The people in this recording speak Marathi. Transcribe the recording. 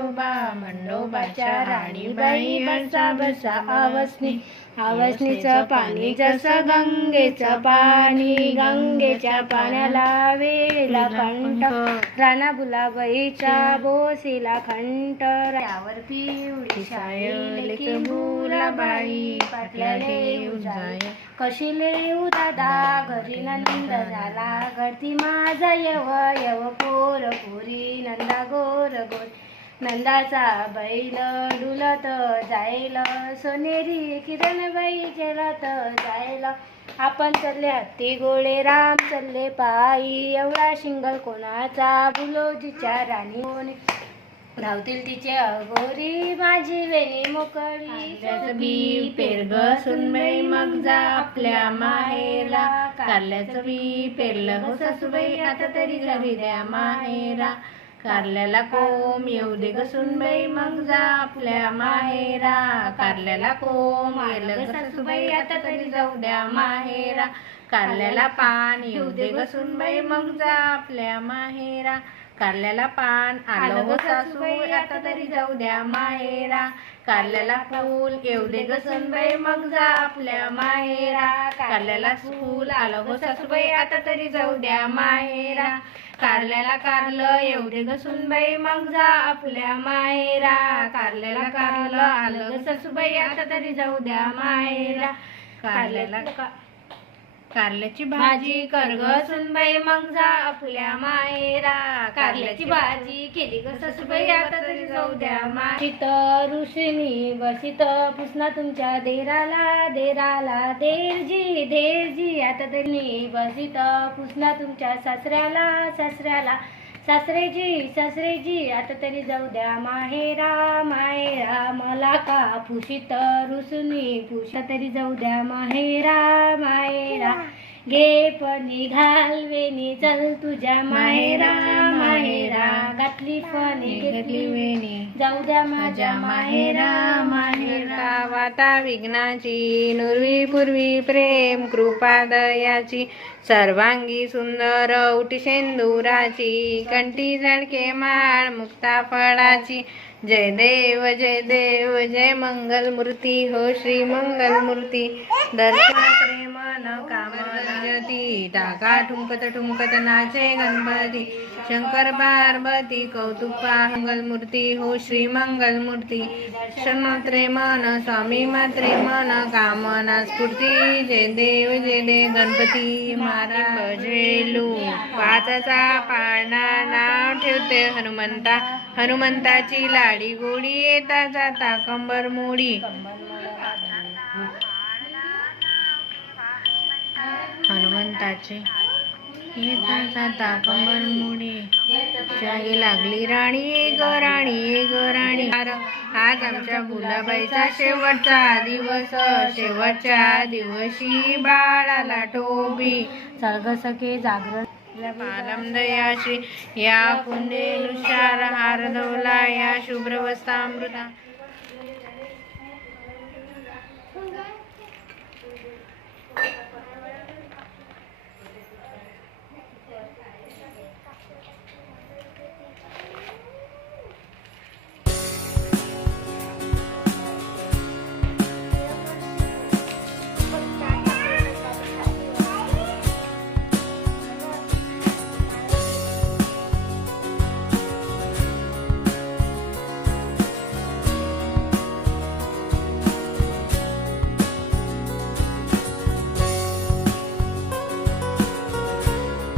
खंडोबा खंडोबाच्या राणीबाई बसा बसा आवसनी आवसनीचं पाणी जसं गंगेचं पाणी गंगेच्या पाण्याला वेला कंठ राणा बुलाबाईच्या बोसीला खंट त्यावर पिवळी शाईल की बुलाबाई पाटल्या येऊ जाय कशी लेऊ दादा घरी नंद झाला घरती माझा यव यव पोर पोरी नंदा गोर गोर नंदाचा बैल डुलत जाईल सोनेरी किरणबाई जेलत जाईल आपण चालले हत्ती गोळे राम चालले पायी एवढा शिंगल कोणाचा बुलोजीच्या राणी कोणी धावतील तिचे अघोरी माझी वेणी मोकळी बी पेरग सुनबाई मग जा आपल्या माहेरा कारल्याचं बी पेरलं हो सासूबाई आता तरी घरी द्या माहेरा कारल्याला कोंब येऊ दे ग सुनबाई मग जा आपल्या माहेरा कारल्याला कोंब येलं ग सासूबाई आता तरी जाऊ द्या माहेरा कारल्याला पान येऊ दे ग सुनबाई मग जा आपल्या माहेरा कारल्याला पान आलं ग सासूबाई आता तरी जाऊ द्या माहेरा कारल्याला फूल येऊ दे ग सुनबाई मग जा आपल्या माहेरा कारल्याला फूल आलं ग सासूबाई आता तरी जाऊ द्या माहेरा कारल्याला कारलं येऊ दे ग सुनबाई मग जा आपल्या माहेरा कारल्याला कारलं आलं ग सासूबाई आता तरी जाऊ द्या माहेरा कारल्याला कारल्याची भाजी कर ग सुनबाई मग जा आपल्या माहेरा कारल्याची भाजी केली ग सासूबाई आता तरी जाऊ द्या माहेरा ऋषीनी बसित पुसना तुमच्या देराला देराला देरजी देरजी आता तरी बसित पुसना तुमच्या सासऱ्याला सासऱ्याला सासरेजी आता तरी जाऊ द्या माहेरा माहेरा मला का पुशीत रुसुनी पुषा तरी जाऊ द्या माहेरा माहेरा घे पणी घालवेनी चल तुझ्या माहेरा माहेरा घातली फणी घेतली वेणी जाऊ द्या माझ्या माहेरा माहेरा वाता विघ्नाची नुरवी पूर्वी प्रेम कृपा दयाची सर्वांगी सुंदर उटी शेंदुराची कंठी झळके माळ मुक्ता फळाची जय देव जय मंगल मूर्ती हो श्री मंगल मूर्ती दर्शन प्रेम न काम जती टाका ठुमकत नाचे गणपती शंकर पार्वती कौतुक मंगल मूर्ती हो श्री मंगल मूर्ती दर्शन मात्रे मन स्वामी मात्रे मन कामना स्फूर्ती जय देव गणपती मारा बजेलू पाचाचा पाळणा नाव ठेवते हनुमंता हनुमंताची लाडी गोडी येता जाता कंबर मोडी हनुमंताची येता जाता कंबर मोडी जागी लागली राणी ग राणी आज आमच्या भुलाबाईचा शेवटच्या दिवशी बाळाला टोबी सर्ग सखे जागरण पारमदयाशी या पुण्यनुसार हारदवला या शुभ्रवस्तामृता